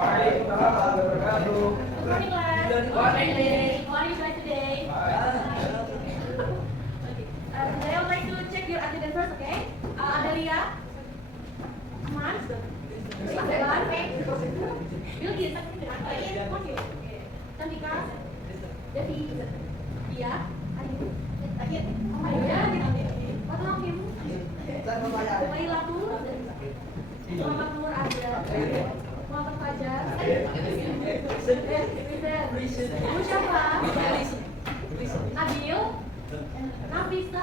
Waalaikumsalam warahmatullahi wabarakatuh. Good morning, class. Good morning. How are you guys today? Today I would like to check your attendance first, okay? Adalia, Aman, Adelan, Bilgis, Cantika, Devi, Dia, Ayu, Fatma Kim, Laila Nur, Muhammad Nur ada, Muhammad Fajar, Musyafa, Nabil, Nafisa,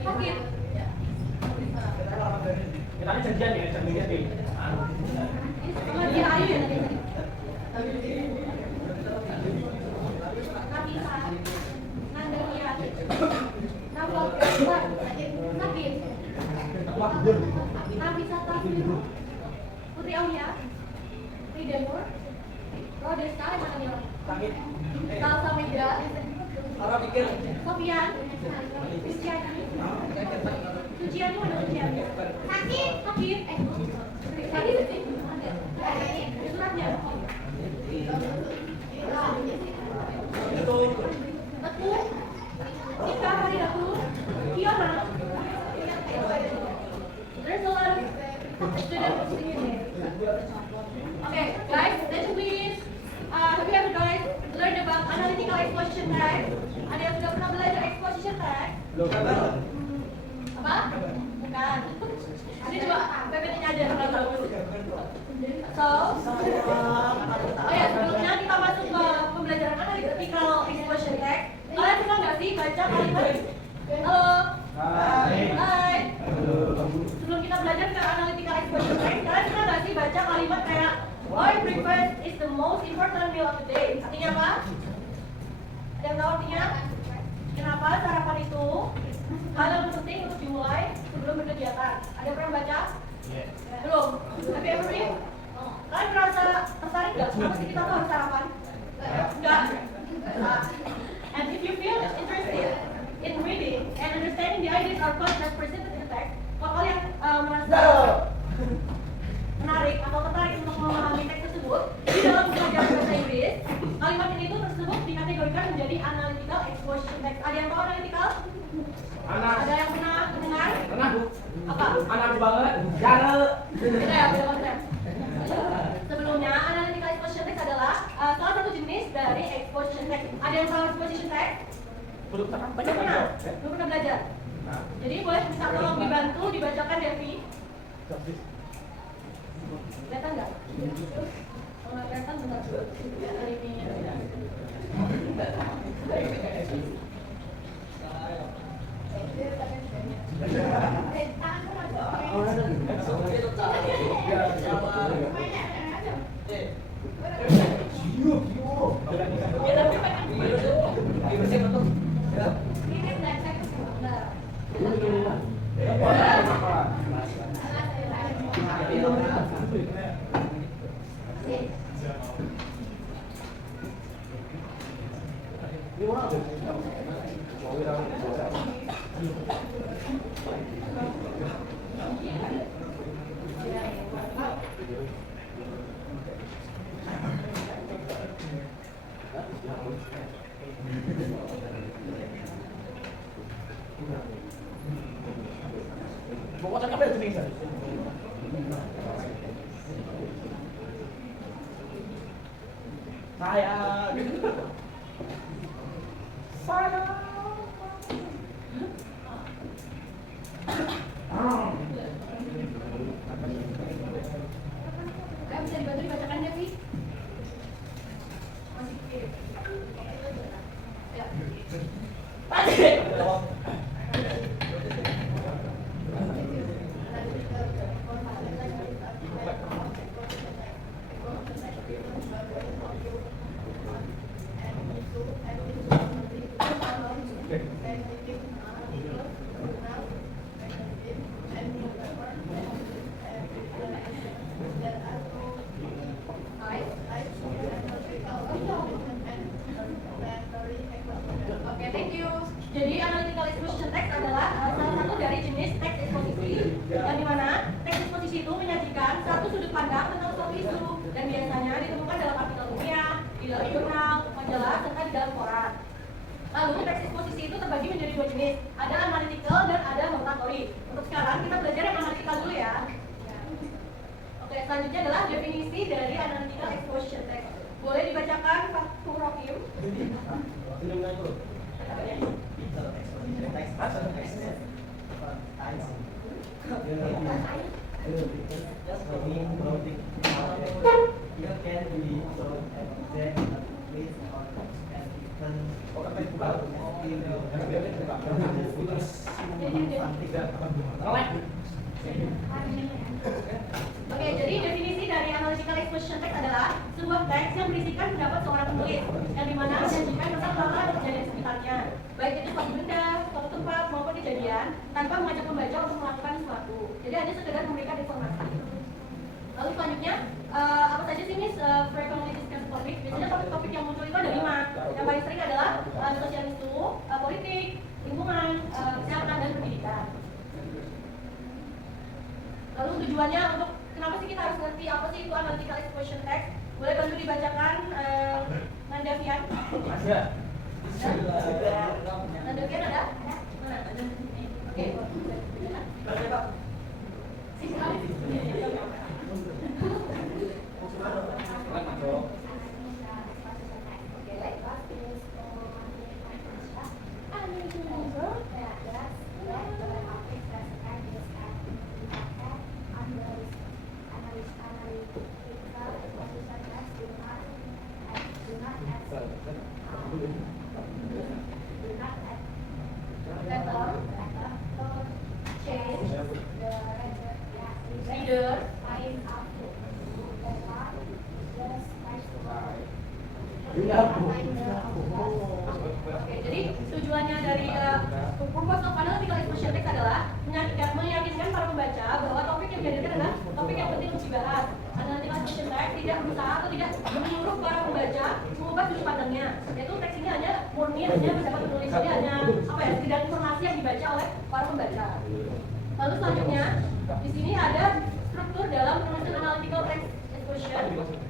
Fakir. Kita ini janjian ya, janjian nih. Sama dia Ayu ya tadi. Nafisa, Nandania, Nawal, Nabil, Nafisa Tafir, Putri Aulia, Rida Nur, Rodesta, mana nih orang? Salsa Meja, Sofian, Kristiani, Suciani mana Suciani? Sakit, sakit sih? Suratnya. Teguh, Ika Haridatu, Kiona. There's a lot of students singing here. Okay, guys, let's please. Have you ever guys learned about analytical exposition tag? Ada yang sudah pernah belajar exposition tag? Apa? Bukan. Ini coba PPT-nya aja yang bagus. So, oh ya sebelumnya kita masuk ke pembelajaran analytical exposition tag. Kalian pernah nggak sih baca kalimat? Halo. Hai. Sebelum kita belajar ke analytical exposition tag, kalian pernah nggak sih baca kalimat kayak why breakfast is the most important meal of the day? Artinya apa? Ada yang tahu artinya? Kenapa sarapan itu hal yang penting untuk dimulai sebelum berkegiatan? Ada yang pernah baca? Belum? Tapi ever read? Kalian merasa tertarik nggak? Kenapa sih kita tuh harus sarapan? Enggak. And if you feel interested in reading and understanding the ideas or concepts presented in the text, kalau kalian merasa menarik atau tertarik untuk memahami teks tersebut, di dalam pelajaran bahasa Inggris, kalimat ini itu tersebut dikategorikan menjadi analytical exposition text. Ada yang tahu analytical? Ada yang pernah mendengar? Pernah, Bu. Apa? Anak banget. Jare. Beda konsep. Sebelumnya, analytical exposition text adalah salah satu jenis dari exposition text. Ada yang tahu exposition text? Belum pernah. Belum pernah belajar. Jadi boleh bisa tolong dibantu dibacakan Devi. Kelihatan nggak? Kalau nggak kelihatan bentar. Dari ini. Pokoknya apa itu nih? Saya gitu. Saya. Bisa dibantu dibacakan Devi? Masih kiri. Ya. Oke, thank you. Jadi analytical exposition text adalah salah satu dari jenis teks eksposisi yang dimana teks eksposisi itu menyajikan satu sudut pandang tentang suatu isu dan biasanya ditemukan dalam artikel ilmiah, di dalam jurnal, majalah, serta di dalam koran. Lalu teks eksposisi itu terbagi menjadi dua jenis, ada analytical dan ada notatory. Untuk sekarang kita belajar yang analytical dulu ya. Oke, selanjutnya adalah definisi dari analytical exposition text. Boleh dibacakan Pak Rokim? Oke, jadi definisi dari analytical exposition text adalah sebuah teks yang berisikan pendapat seorang penulis yang dimana menyajikan tentang hal-hal yang terjadi di sekitarnya, baik itu suatu benda, suatu tempat maupun kejadian, tanpa mengajak pembaca untuk melakukan sesuatu. Jadi hanya sekedar memberikan informasi. Lalu selanjutnya, apa saja sih Miss frequently discussed topic? Biasanya topik-topik yang muncul itu ada 5. Yang paling sering adalah sosial isu, politik, lingkungan, kesehatan, dan pendidikan. Lalu tujuannya untuk kenapa sih kita harus ngerti apa sih itu analytical exposition text? Boleh bantu dibacakan Nandavian? Ada. Nandavian ada? Mana? Oke. Oke, jadi tujuannya dari purpose of analytical exposition text adalah meyakinkan para pembaca bahwa topik yang dihadirkan adalah topik yang penting untuk dibahas. Analytical exposition text tidak berusaha atau tidak menyuruh para pembaca mengubah sudut pandangnya. Yaitu teks ini hanya murni hanya pendapat penulis, jadi hanya sekedar informasi yang dibaca oleh para pembaca. Lalu selanjutnya di sini ada struktur dalam penulisan analytical text exposition,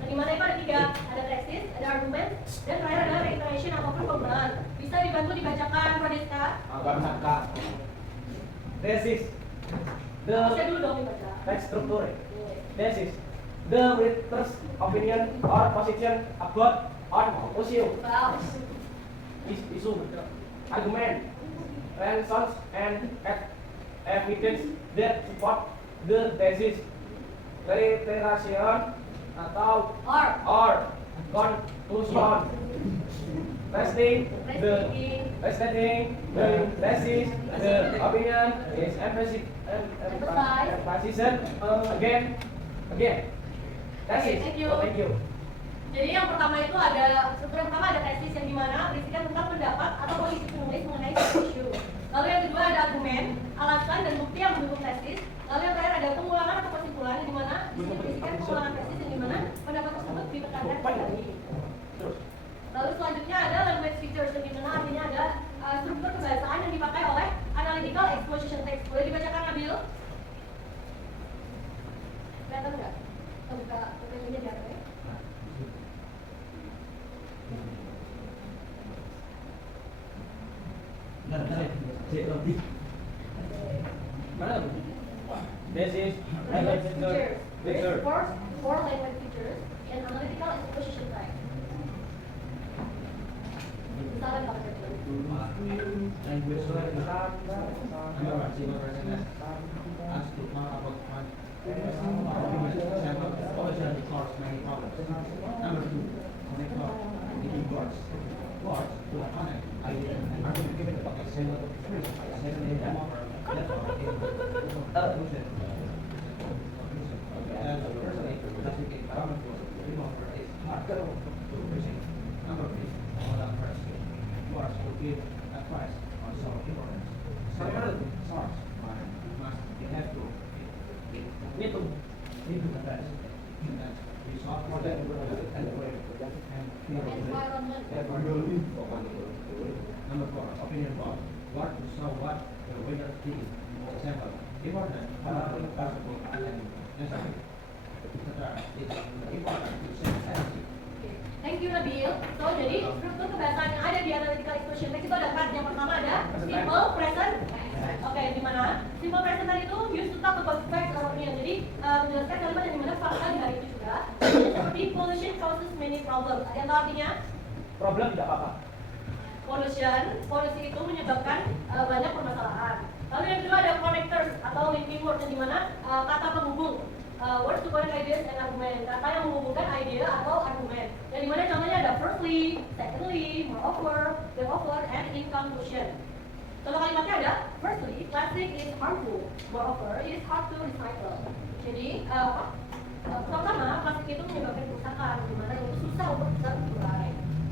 di mana itu ada 3, ada tesis, ada argumen, dan terakhir adalah reiteration ataupun pengulangan. Bisa dibantu dibacakan Pradeska? Tesis. Saya dulu dong dibaca. Text struktur. Tesis. The writer's opinion or position about an issue. Isu. Argument. Reasons and evidence that support the thesis. Reiteration atau or conclusion. Resting the thesis, the opinion is emphasized again. Tesis. Thank you. Thank you. Jadi yang pertama itu ada struktur yang pertama ada tesis yang dimana berisikan tentang pendapat atau posisi penulis mengenai suatu isu. Lalu yang kedua ada argumen, alasan dan bukti yang mendukung tesis. Lalu yang terakhir ada pengulangan atau kesimpulan yang dimana berisikan pengulangan tesis yang dimana pendapat tersebut ditekankan kembali. Lalu selanjutnya ada language features yang dimana artinya ada struktur kebahasaan yang dipakai oleh analytical exposition text. Boleh dibacakan Nabil? Kelihatan nggak? Kita buka tulisannya di atas ya. This is Language features. picture. Four language features in analytical exposition text. Misalnya apa saja? Language Number 4, opinion part. What to show what the reader thinks. Example, important, possible, and necessary. etc. It's important to say sensitive. Thank you Nabil. So jadi struktur kebahasaan yang ada di analytical expression text itu ada 4. Yang pertama ada simple present. Oke, di mana simple present tadi itu used to talk about facts or opinion. Jadi menjelaskan kalimat yang dimana fakta di hari itu juga. Seperti pollution causes many problems. Ada yang tahu artinya? Problem tidak apa-apa. Polusi itu menyebabkan banyak permasalahan. Lalu yang kedua ada connectors atau linking words yang dimana kata penghubung. Words to connect ideas and argument, kata yang menghubungkan ide atau argumen. Yang dimana contohnya ada firstly, secondly, moreover, therefore, and in conclusion. Contoh kalimatnya ada firstly, plastic is harmful. Moreover, it is hard to recycle. Jadi pertama, plastik itu menyebabkan kerusakan, dimana itu susah untuk bisa diurai.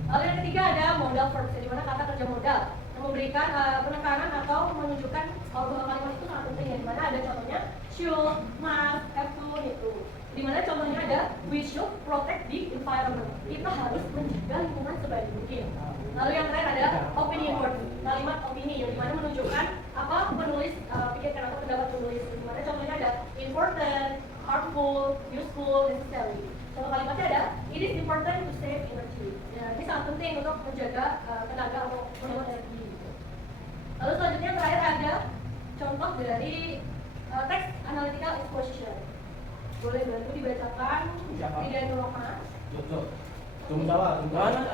Lalu yang ketiga ada modal verbs, di mana kata kerja modal yang memberikan penekanan atau menunjukkan bahwa kalimat itu sangat penting. Di mana ada contohnya should, must, have to, need to. Di mana contohnya ada we should protect the environment. Kita harus menjaga lingkungan sebaik mungkin. Lalu yang terakhir ada opinion word, kalimat opini yang dimana menunjukkan apa penulis pikirkan atau pendapat penulis. Di mana contohnya ada important, harmful, useful, necessary. Contoh kalimatnya ada it is important to save energy. Ya, ini sangat penting untuk menjaga tenaga atau menghemat energi. Lalu selanjutnya terakhir ada contoh dari teks analytical exposition. Boleh bantu dibacakan tidak Nurrohman. Tunggu jawab. Knowledge.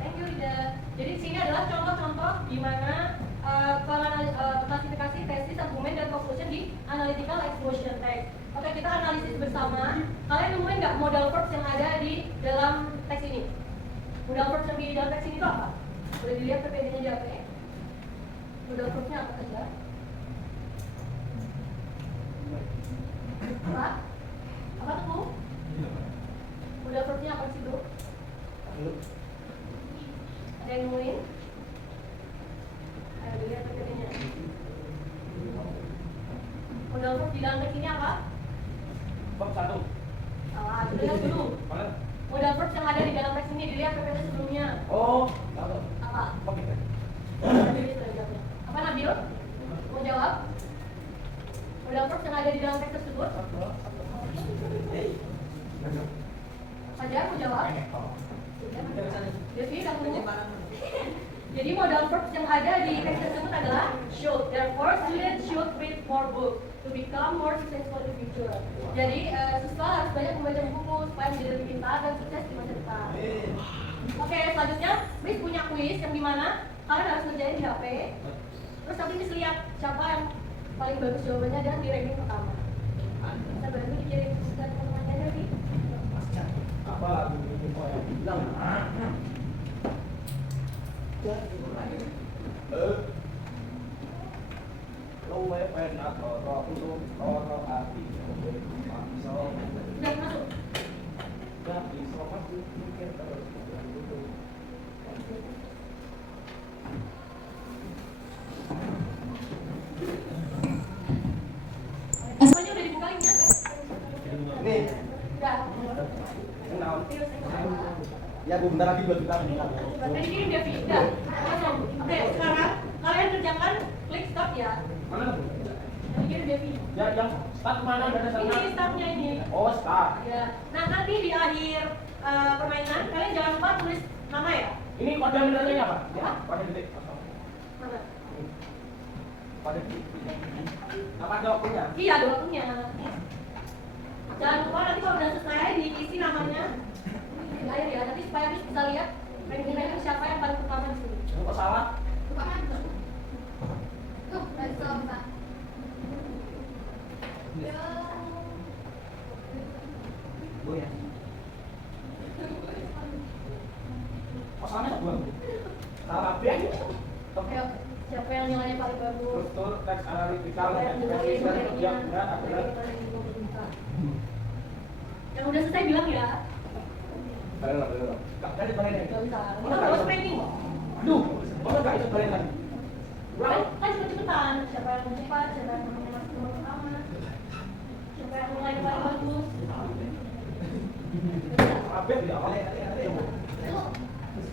Thank you Rida. Jadi di sini adalah contoh-contoh di mana klasifikasi tesis, argumen, dan conclusion di analytical exposition text. Oke, kita analisis bersama. Kalian nemuin nggak modal verbs yang ada di dalam teks ini? Modal verbs yang di dalam teks ini itu apa? Boleh dilihat PPT-nya di HP. Modal verbsnya apa saja? Apa? Apa tuh Bu? Modal verbsnya apa sih Bu? Ada yang nemuin? Ayo dilihat PPT-nya. Modal verb di dalam teks ini apa? Bab 1. Salah, dilihat dulu. Mana? Modal verb yang ada di dalam teks ini dilihat PPT sebelumnya. Oh, tahu. Apa? Bab itu. Tadi sudah jawabnya. Apa Nabil? Mau jawab? Modal verb yang ada di dalam teks tersebut? Fajar mau jawab? Devi, kamu? Jadi modal verbs yang ada di teks tersebut adalah should. Therefore, students should read more books to become more successful in the future. Jadi siswa harus banyak membaca buku supaya menjadi lebih pintar dan sukses di masa depan. Oke, selanjutnya Miss punya kuis yang dimana kalian harus ngerjain di HP. Terus nanti Miss lihat siapa yang paling bagus jawabannya dan di ranking pertama. Bisa bantu dikirim ke teman-temannya Devi. Apa lagu ini kok yang bilang? Luwe penak ora untuk ora ati. Sudah masuk. Ya, bisa masuk mikir terus. Semuanya udah dibuka linknya kan? Nih, Udah. kenal. Terus Ya, Bu, bentar lagi 2 juta. Tadi kirim Devi, udah. Langsung. Oke, sekarang kalian kerjakan klik stop ya. Mana, Bu? Tadi kirim Devi. Ya, yang start mana ada sana? Ini startnya ini. Oh, start. Ya. Nah, nanti di akhir permainan kalian jangan lupa tulis nama ya. Ini kode minatnya apa? Ya. Kode detik. Mana? Kode detik. Apa ada waktunya? Iya, ada waktunya. Jangan lupa nanti kalau udah selesai diisi namanya. Di akhir ya, nanti supaya bisa lihat ranking siapa yang paling pertama di sini. Kok salah? Buka kan? Tuh, udah selesai. Bu ya. Kok salahnya 2? Salah B. Ayo, Siapa yang nilainya paling bagus? struktur, teks analytical, Siapa yang nilainya expression, paling kerja, berat, akurat. Yang udah selesai bilang ya. Benar. Tadi balik lagi. Gak bisa. Oh, Kita nggak harus bisa. training. Aduh, masa nggak itu balik lagi? Kan cepet-cepetan. Siapa yang cepat, siapa yang nomor pertama, siapa yang nilainya paling bagus. Abet tidak apa? Itu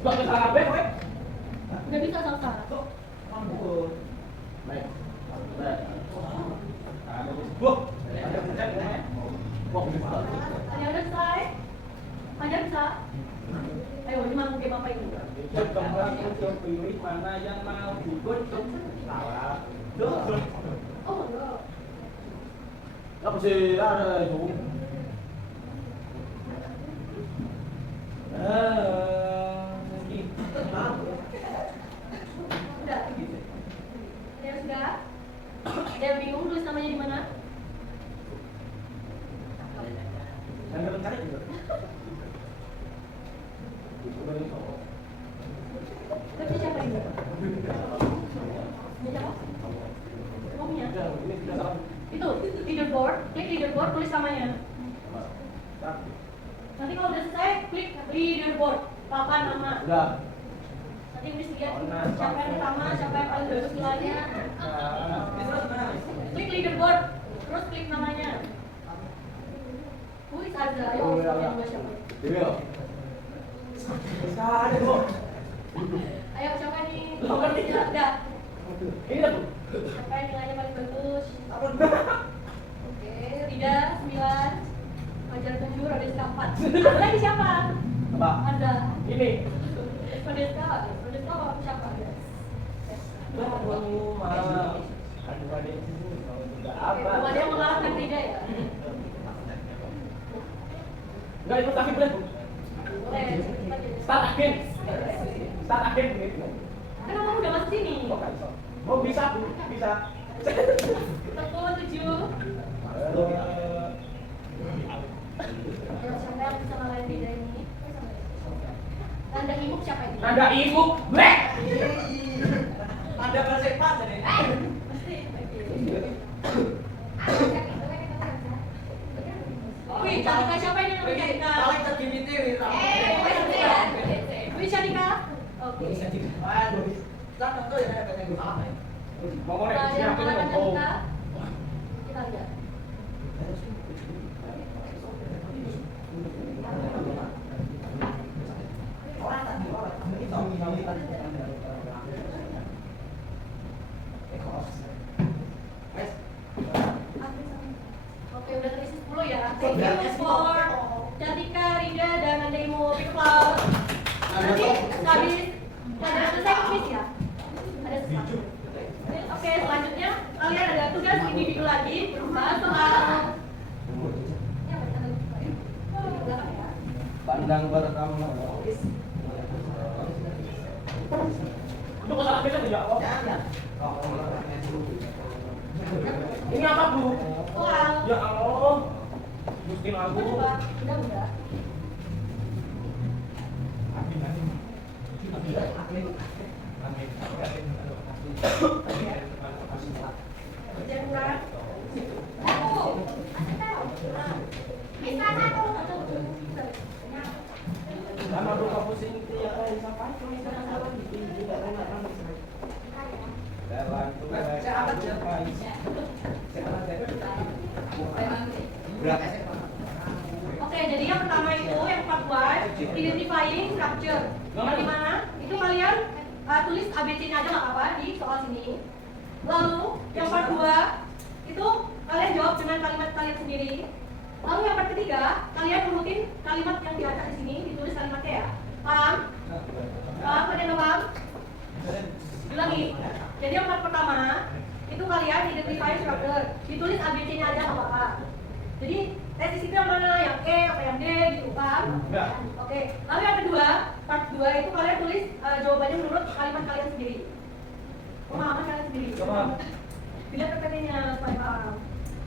Gak bisa abet, weh. nggak bisa salah. Ampun. Baik. Wah, ada pencet namanya. Wah, bisa. Ada udah selesai? Ada bisa? Ayo, ini mau game apa ini? Berkembang untuk pilih mana yang mau digodok. Salah. Dodok. Oh, enggak. Apa sih? Ada itu. Udah. Ada yang sudah? Ada yang bingung tulis namanya di mana? Yang mencari juga. Kerja siapa ini? Punya siapa? Kamu punya? Ini sudah salah. Itu, leaderboard, klik leaderboard, tulis namanya. Nanti kalau udah selesai, klik leaderboard, papan nama. Udah. Nanti bisa lihat siapa yang pertama, siapa yang paling bagus nilainya. Klik leaderboard, terus klik namanya. Tulis aja, ayo yang juga siapa? Dewi. Ada kok. Ayo siapa nih? Lo ngerti? Udah. Ini lah, Bu. Siapa yang nilainya paling bagus? Apa? Oke, Rida 9, Fajar 7, Radeska 4. Ada lagi siapa? Apa? Ada. Ini. Radeska siapa? Aduh, malah. Aduh, adik. Udah Oke, apa? ada yang mengalahkan Rida ya? Enggak ikut tapi boleh, Bu. Boleh. Start again. Start again gitu. Kan kamu udah masuk sini. Oh, nggak bisa. Oh, bisa, Bu. Bisa. Teko 7. Siapa yang bisa ngalahin Rida ini? Tanda imuk siapa ini? Nanda ibu, blek. Ada persepak tadi. Wih, Canika siapa ini namanya Canika? Paling tergini TV. Wih, Canika. Oke. Jangan tuh ya ada yang salah. Ngomong Nah, nih, yang siapa mengalahkan ini? Oh. Canika. Kita lihat. Oke, udah terisi 10 ya. Thank you for Catika, Rida, dan Andaimu. Big applause. Nanti habis pelajaran selesai quiz ya. Ada sesuatu. Oke, selanjutnya kalian ada tugas individu lagi. Bahas soal Pandang pertama. Itu kok salah besok ya? Oh. Ini apa, Bu? soal. Ya Allah. Gustin aku. Coba, udah. Jangan kurang. Bisa satu. Sama dulu aku sing ya siapa itu Oke, jadi yang pertama itu yang part 1, identifying structure. Yang di mana? Itu kalian tulis ABC-nya aja nggak apa-apa di soal sini. Lalu yang part 2 itu kalian jawab dengan kalimat kalian sendiri. Lalu yang part ketiga, kalian urutin kalimat yang dibaca di sini, ditulis kalimatnya ya. Paham? Paham? Ada yang paham? Ulangi. Jadi yang part pertama itu kalian identify structure, ditulis ABC-nya aja nggak apa-apa. Jadi tesis itu yang mana? Yang E apa yang D gitu, paham? Enggak. Oke. Lalu yang kedua, part 2 itu kalian tulis jawabannya menurut kalimat kalian sendiri. Pemahaman kalian sendiri. Coba. Dilihat PPT-nya supaya paham.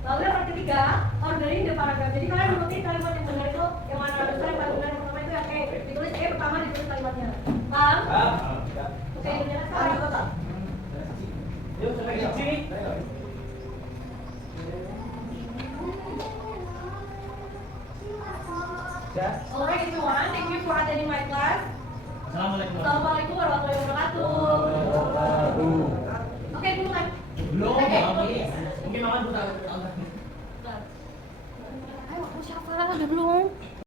Lalu yang part ketiga, ordering the paragraph. Jadi kalian urutin kalimat yang benar itu yang mana? Misalnya yang paling benar yang pertama itu yang E. Ditulis E pertama, ditulis kalimatnya. Paham? Oke, dengan sekarang. Ya. Alright everyone, thank you for attending my class. Assalamualaikum. Assalamualaikum warahmatullahi wabarakatuh. Oke, mulai. Belum, Oke. mungkin makan buta. Ayo, aku siapa? Udah belum?